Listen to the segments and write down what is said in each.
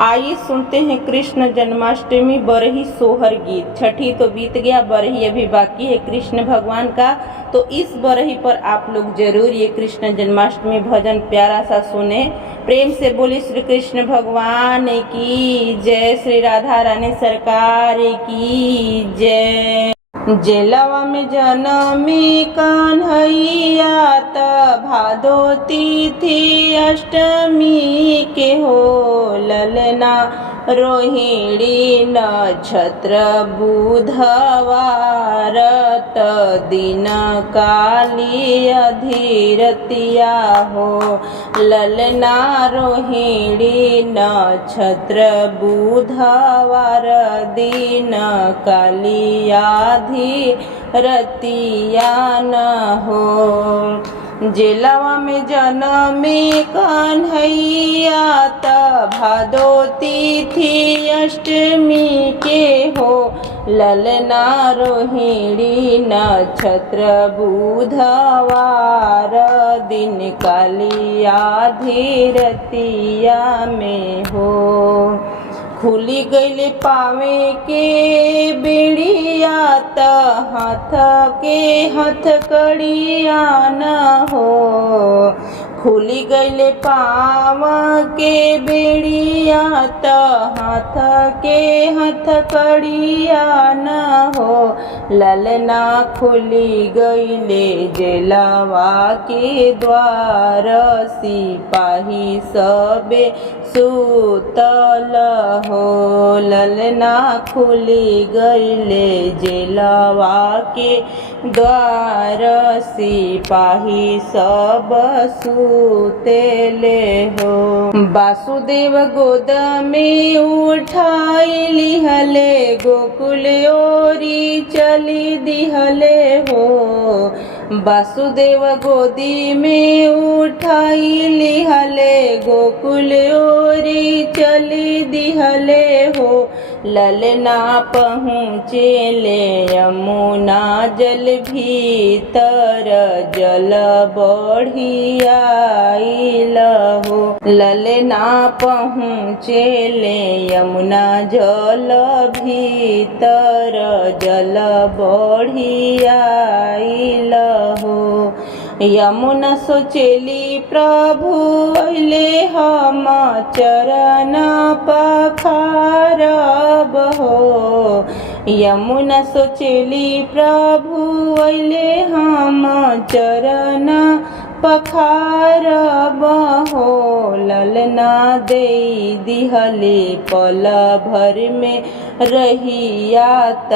आइए सुनते हैं कृष्ण जन्माष्टमी बरही सोहर गीत। छठी तो बीत गया, बरही अभी बाकी है कृष्ण भगवान का। तो इस बरही पर आप लोग जरूर ये कृष्ण जन्माष्टमी भजन प्यारा सा सुने। प्रेम से बोले श्री कृष्ण भगवान की जय, श्री राधा रानी सरकार की जय। जेलवा में जनमी कन्हैया त भादो तिथि अष्टमी के हो ललना रोहिणी नक्षत्र बुधवार त दिन काली अधीरतिया हो ललना रोहिणी नक्षत्र बुधवार दिन काली रतिया न हो। जेलवा में जनमी कन्हैया त भादो तिथि अष्टमी के हो ललना रोहिणी नक्षत्र बुधवार दिन काली रतिया में हो। खुली गईले पावे के बेड़िया त हाथ के हथकड़िया न हो। खुली गईले पाव के बेड़िया त हाथ के हथकड़िया न हो ललना खुली गईले जेलवा के द्वार सिपाही सबे सुतल हो ललना खुली गईले जेलवा के द्वार सिपाही सब सुतेले हो। वासुदेव गोद में उठाई लिहले गोकुल ओरी चली दिहले हो। वासुदेव गोदी में उठाई लिहले गोकुल ओरी चली दिहले हो ललना पहुँचेले यमुना जल भीतर जल बढ़ियाइल हो ललना पहुँचेले यमुना जल भीतर जल बढ़ियाइल हो। यमुना सोचेली प्रभु अइले हम चरण पखारब हो। यमुना सोचेली प्रभु अइले हम चरण पखारब हो ललना दे दिहले पल भर में रहिया त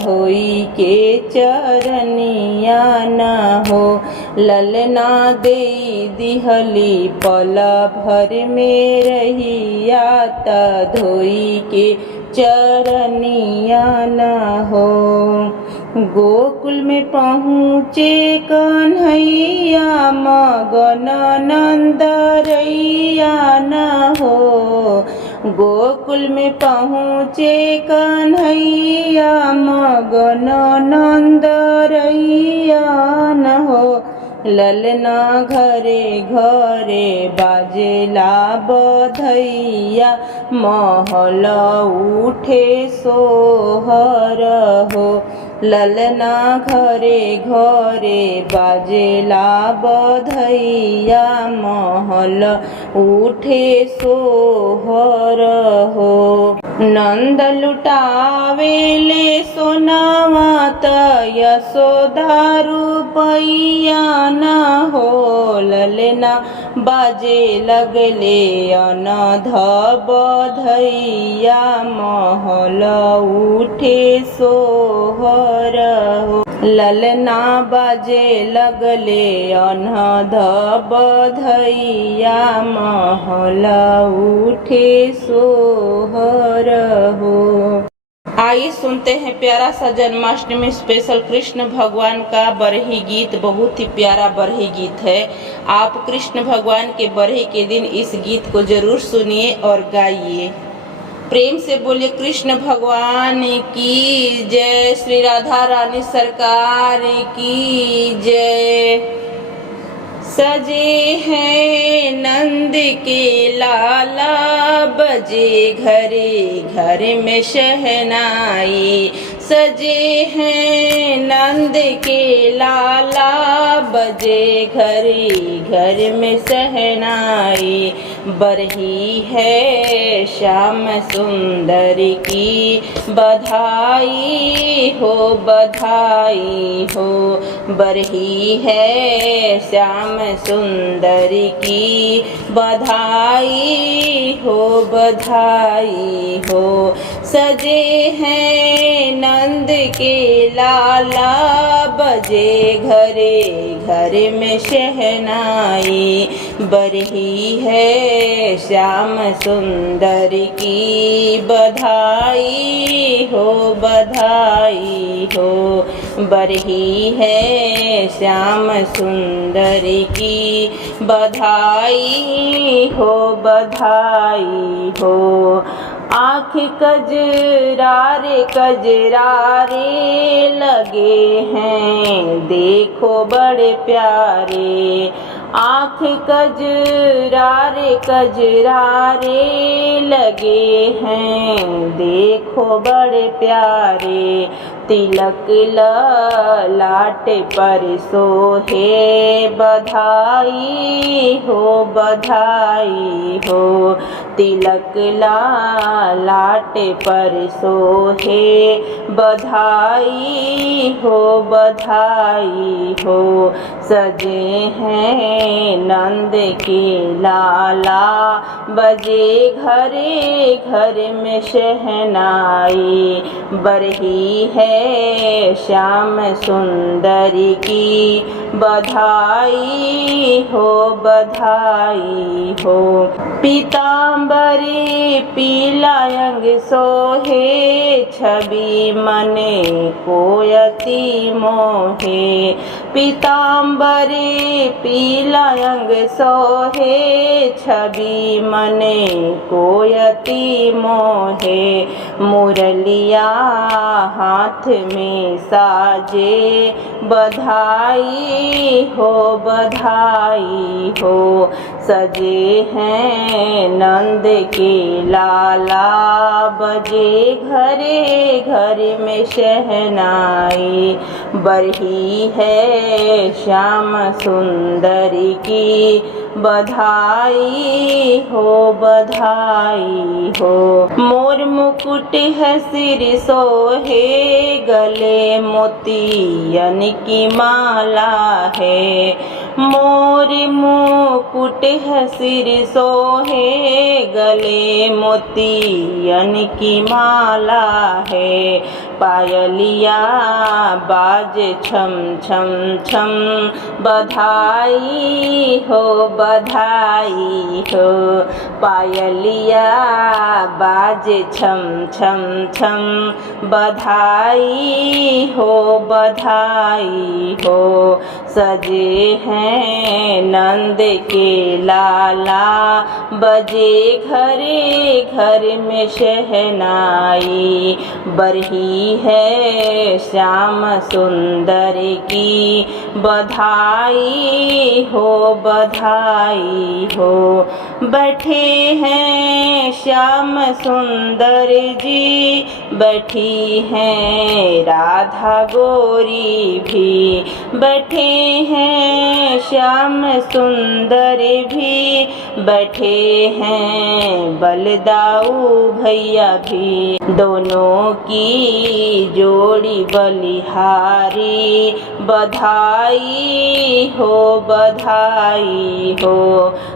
धोई के चरनिया न हो ललना दे दिहली पल भर में रहिया त धोई के चरनिया न हो। गोकुल में पहुँचे कन्हैया मगन नंद रैया न हो। गोकुल में पहुँचे कन्हैया मगन नंद रैया न हो ललना घरे घरे बाजेला बधैया महल उठे सोहर हो ललना घरे घरे बाजेला बधैया महल उठे सोहर हो। नंद लुटावेले सोनावा त यशोदा रुपैया न हो ललना बाजे लगले अनध बधैया महल उठे सोहर हो ललना बाजे लगले अनध बधैया महल उठे सोहर हो। आइए सुनते हैं प्यारा सा जन्माष्टमी स्पेशल कृष्ण भगवान का बरही गीत। बहुत ही प्यारा बरही गीत है। आप कृष्ण भगवान के बरही के दिन इस गीत को जरूर सुनिए और गाइए। प्रेम से बोले कृष्ण भगवान की जय, श्री राधा रानी सरकार की जय। सजे हैं नंद के लाला, बजे घरे घर में शहनाई। सजे हैं नंद के लाला, बजे घरे घर में शहनाई। बरही है श्याम सुंदर की बधाई हो, बधाई हो। बरही है श्याम सुंदर की बधाई हो, बधाई हो। सजे हैं नंद के लाला, बजे घरे घर में शहनाई। बरही है श्याम सुंदर की बधाई हो, बधाई हो। बरही है श्याम सुंदर की बधाई हो, बधाई हो। आँख कजरारे कजरारे लगे हैं, देखो बड़े प्यारे। आँख कजरारे कजरारे लगे हैं, देखो बड़े प्यारे। तिलक ललाट पर सोहे, बधाई हो, बधाई हो। तिलक ललाट पर सोहे, बधाई हो, बधाई हो। सजे हैं नंद के लाला, बजे घरे घर में शहनाई। बरही है श्याम सुंदर की बधाई हो, बधाई हो। पीताम्बरी पीला अंग सोहे, छवि मने कोयती मोहे। पीताम्बरी पीला अंग सोहे, छवि मने कोयती मोहे। मुरलिया हाथ में साजे, बधाई हो, बधाई हो। सजे हैं नंद के लाला, बजे घरे घर में शहनाई। बरही है श्याम सुंदर की बधाई हो, बधाई हो। मोर मुकुट है सिर सोहे, गले मोतियन की माला है। मोर मुकुट है सिर सोहे, गले मोतियन की माला है। पायलिया बाज छम छम छम, बधाई हो, बधाई हो। पायलिया बाज छम छम छम, बधाई हो, बधाई हो। सजे हैं नंद के लाला, बजे घरे घर में शहनाई। बरही है श्याम सुंदर की बधाई हो, बधाई हो। बैठे हैं श्याम सुंदर जी, बैठी हैं राधा गोरी भी। बैठे हैं श्याम सुंदर भी, बैठे हैं बलदाऊ भैया भी। दोनों की जोड़ी बलिहारी, बधाई हो, बधाई हो।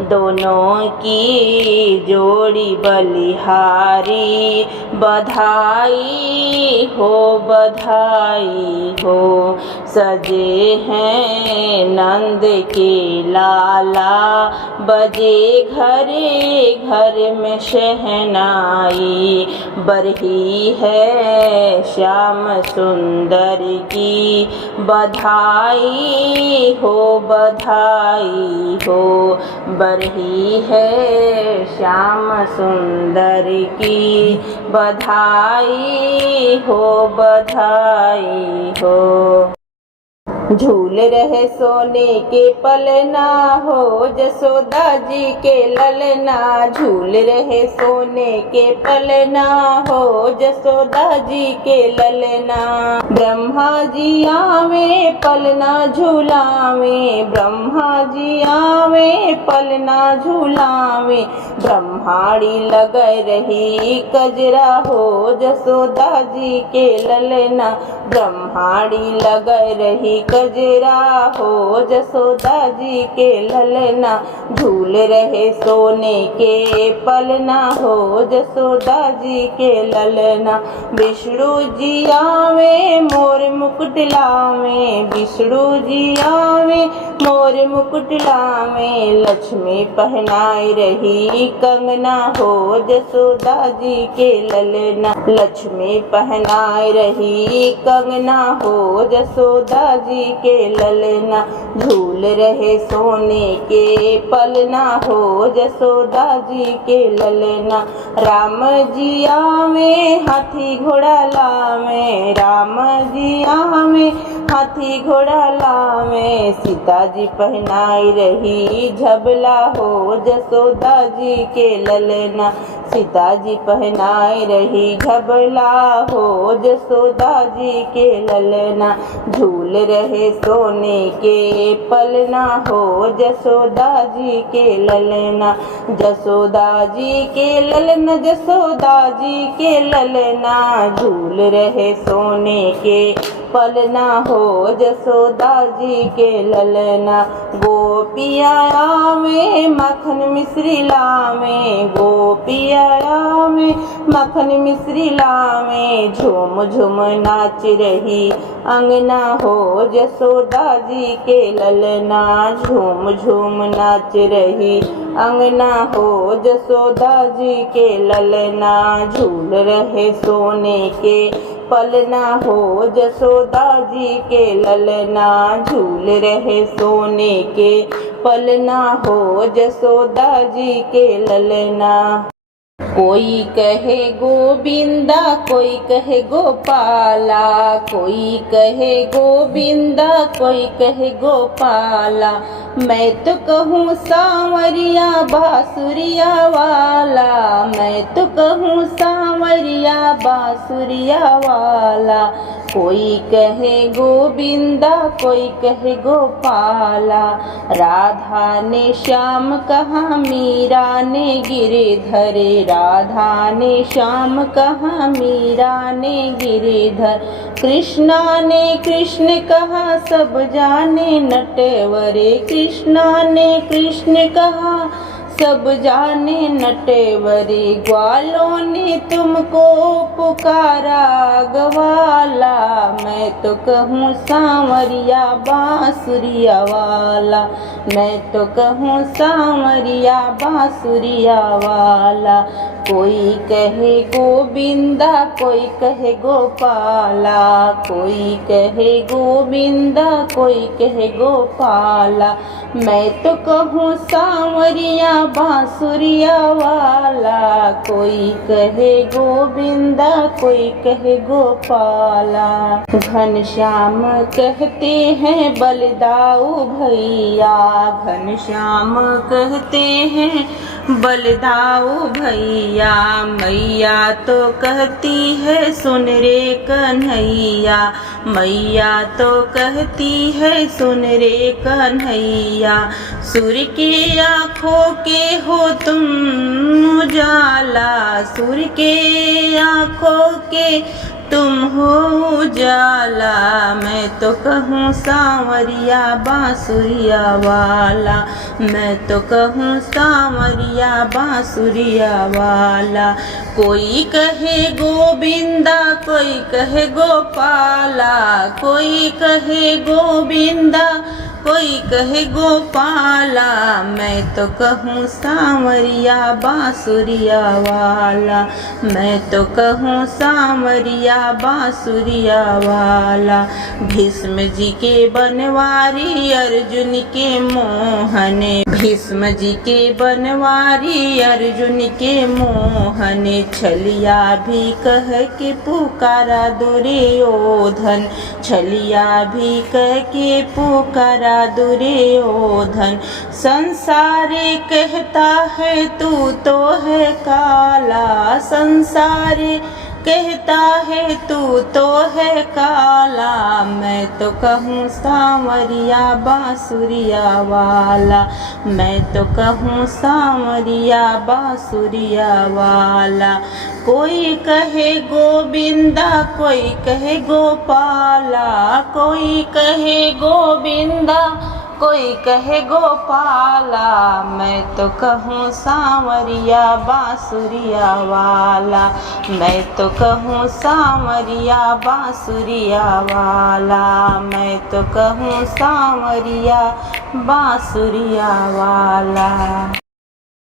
दोनों की जोड़ी बलिहारी, बधाई हो, बधाई हो। सजे हैं नंद के लाला, बजे घरे घर में शहनाई। बरही है श्याम सुंदर की बधाई हो, बधाई हो। बरही है श्याम सुंदर की बधाई हो, बधाई हो। झूल रहे सोने के पलना हो जसोदा जी के ललना। झूल रहे सोने के पलना हो जसोदा जी के ललना। ब्रह्मा जी आवे पलना झूलावे, ब्रह्मा जी आवे पलना झूलावे। ब्रह्माड़ी लग रही कजरा हो जसोदा जी के ललना। ब्रह्माड़ी लग रही कजरा हो जसोदा जी के ललना। झूल रहे सोने के पलना हो जसोदा जी के ललना। विष्णु जी आवे मोर मुकुट लावे, विष्णु जी आवे मोर मुकुट लावे। लक्ष्मी पहनाए रही कंगना हो जसोदा जी के ललना। लक्ष्मी पहनाए रही कंगना हो जसोदा जी के ललना। झूल रहे सोने के पलना हो जसोदा जी के ललना। राम जी आवे हाथी घोड़ा लावे, राम जी आवे हाथी घोड़ा लावे। सीता जी पहनाई रही झबला हो जसोदा जी के ललना। सीता जी पहनाई रही झबला हो जसोदा जी के ललना। झूल रहे सोने के पलना हो जसोदा जी के ललना। जसोदा जी के ललना, जसोदा जी के ललना। झूल रहे सोने के पलना हो जसोदा जी के ललना। गोपिया आवे मखन मिश्री लावे, गोपिया आवे मखन मिश्री लावे। झूम झूम नाच रही अंगना हो जसोदा जी के ललना। झूम झूम नाच रही अंगना हो जसोदा जी के ललना। झूल रहे सोने के पलना हो जसोदा जी के ललना। झूल रहे सोने के पलना हो जसोदा जी के ललना। कोई कहे गोविंदा कोई कहे गोपाला, कोई कहे गोविंदा कोई कहे गोपाला। मैं तो कहूँ सांवरिया बांसुरिया वाला, मैं तो कहूँ सांवरिया बांसुरिया वाला। कोई कहे गोविंदा कोई कहे गोपाला। राधा ने श्याम कहा मीरा ने गिरधर, राधा ने श्याम कहा मीरा ने गिरधर। कृष्णा ने कृष्ण कहा सब जाने नटवरे, कृष्णा ने कृष्ण कहा सब जाने नटवरे। ग्वालों ने तुमको पुकारा गवाला, मैं तो कहूँ सांवरिया बांसुरिया वाला, मैं तो कहूँ सांवरिया बांसुरिया वाला। कोई कहे गोविंदा कोई कहे गोपाला, कोई कहे गोविंदा कोई कहे गोपाला। मैं तो कहूँ सांवरिया बांसुरिया वाला। कोई कहे गोविंदा कोई कहे गोपाला। घनश्याम कहते हैं बलदाऊ भैया, घनश्याम कहते हैं बलदाऊ भैया। मैया तो कहती है सुन रे कन्हैया, मैया तो कहती है सुन रे कन्हैया। सूर्य के आँखों के हो तुम उजाला, सूर्य के आँखों के तुम हो उजाला। मैं तो कहूँ सांवरिया बांसुरिया वाला, मैं तो कहूँ सांवरिया बांसुरिया वाला। कोई कहे गोविंदा कोई कहे गोपाला, कोई कहे गोविंदा कोई कहे गोपाला, मैं तो कहूँ सांवरिया बांसुरिया वाला, मैं तो कहूँ सांवरिया बांसुरिया वाला। भीष्म जी के बनवारी अर्जुन के मोहने, भीष्म जी के बनवारी अर्जुन के मोहने, छलिया भी कह के पुकारा दुर्योधन, छलिया भी कह के पुकारा दुर्योधन। संसारे कहता है तू तो है काला, संसारे कहता है तू तो है काला, मैं तो कहूँ सांवरिया बांसुरिया वाला, मैं तो कहूँ सांवरिया बांसुरिया वाला। कोई कहे गोविंदा, कोई कहे गोपाला, कोई कहे गोविंदा, कोई कहे गोपाला, मैं तो कहूँ सांवरिया बांसुरिया वाला, मैं तो कहूँ सांवरिया बांसुरिया वाला, मैं तो कहूँ सांवरिया बांसुरिया वाला।